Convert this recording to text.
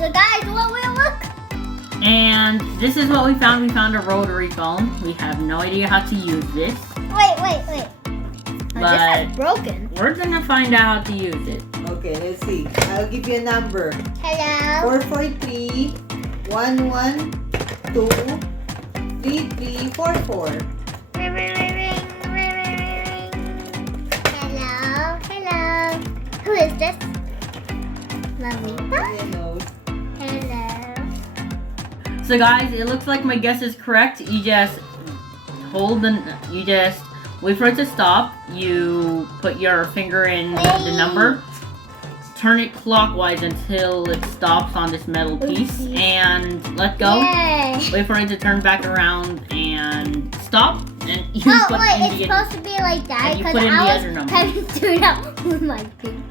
So guys, what will look? And this is what we found. We found a rotary phone. We have no idea how to use this. Wait. But this is broken. We're gonna find out how to use it. Okay, let's see. I'll give you a number. Hello. 443 112 3344. Hello. Who is this? Lalita? Hello. Hello. So guys, it looks like my guess is correct. You just wait for it to stop. You put your finger in the number. Turn it clockwise until it stops on this metal piece and let go. Yay. Wait for it to turn back around and stop. And you Oh put wait, in it's the supposed to be like that and you because put in the I other was number. trying to do it out with my pinky.